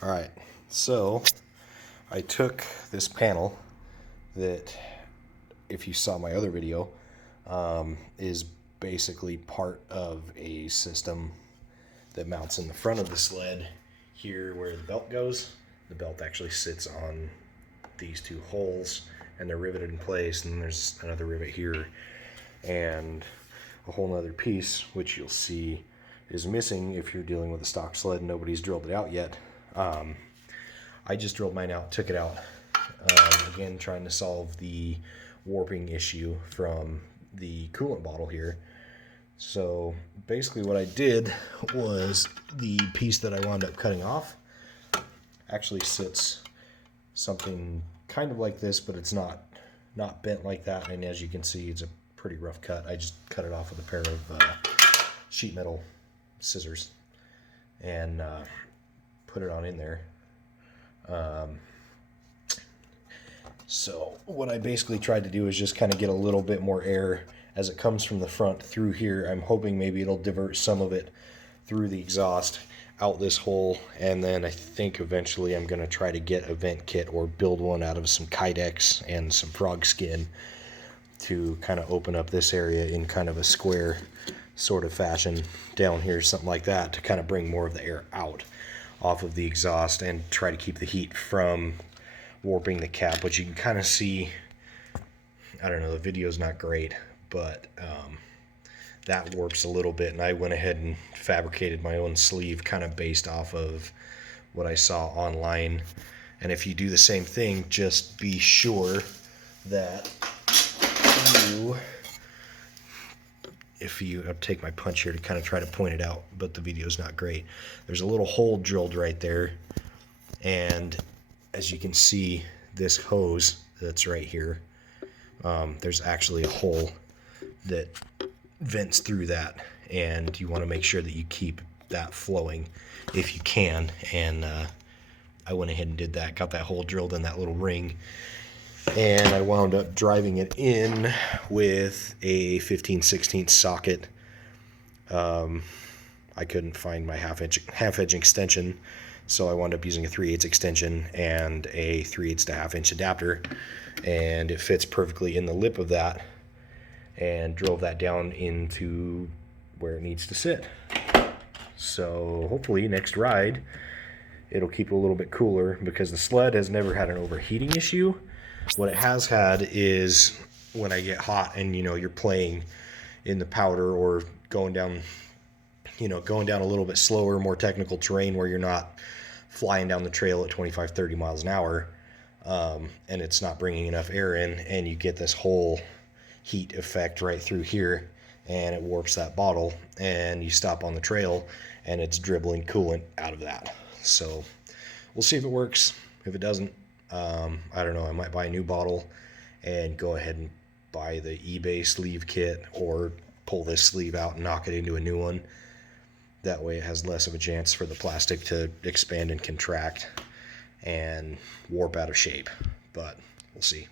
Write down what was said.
All right, so I took this panel that, if you saw my other video, is basically part of a system that mounts in the front of the sled here where the belt goes. The belt actually sits on these two holes and they're riveted in place, and then there's another rivet here and a whole other piece which you'll see is missing if you're dealing with a stock sled and nobody's drilled it out yet. I just drilled mine out, took it out, again trying to solve the warping issue from the coolant bottle here. So basically what I did was the piece that I wound up cutting off actually sits something kind of like this, but it's not bent like that, and as you can see it's a pretty rough cut. I just cut it off with a pair of sheet metal scissors and put it on in there. So what I basically tried to do is just kind of get a little bit more air as it comes from the front through here. I'm hoping maybe it'll divert some of it through the exhaust out this hole, and then I think eventually I'm going to try to get a vent kit or build one out of some Kydex and some frog skin to kind of open up this area in kind of a square sort of fashion down here, something like that, to kind of bring more of the air out off of the exhaust and try to keep the heat from warping the cap, which you can kind of see. I don't know, the video's not great, but that warps a little bit, and I went ahead and fabricated my own sleeve kind of based off of what I saw online. And if you do the same thing, just be sure that I'll take my punch here to kind of try to point it out, but the video's not great. There's a little hole drilled right there, and as you can see, this hose that's right here, there's actually a hole that vents through that, and you want to make sure that you keep that flowing if you can. And I went ahead and did that, got that hole drilled in that little ring, and I wound up driving it in with a 15/16 socket. I couldn't find my half-inch extension, so I wound up using a 3/8 extension and a 3/8 to half-inch adapter, and it fits perfectly in the lip of that, and drove that down into where it needs to sit. So hopefully next ride it'll keep it a little bit cooler, because the sled has never had an overheating issue. What it has had is when I get hot and you're playing in the powder or going down a little bit slower, more technical terrain where you're not flying down the trail at 25-30 miles an hour, and it's not bringing enough air in, and you get this whole heat effect right through here, and it warps that bottle, and you stop on the trail and it's dribbling coolant out of that. So we'll see if it works. If it doesn't, I don't know, I might buy a new bottle and go ahead and buy the eBay sleeve kit, or pull this sleeve out and knock it into a new one. That way it has less of a chance for the plastic to expand and contract and warp out of shape, but we'll see.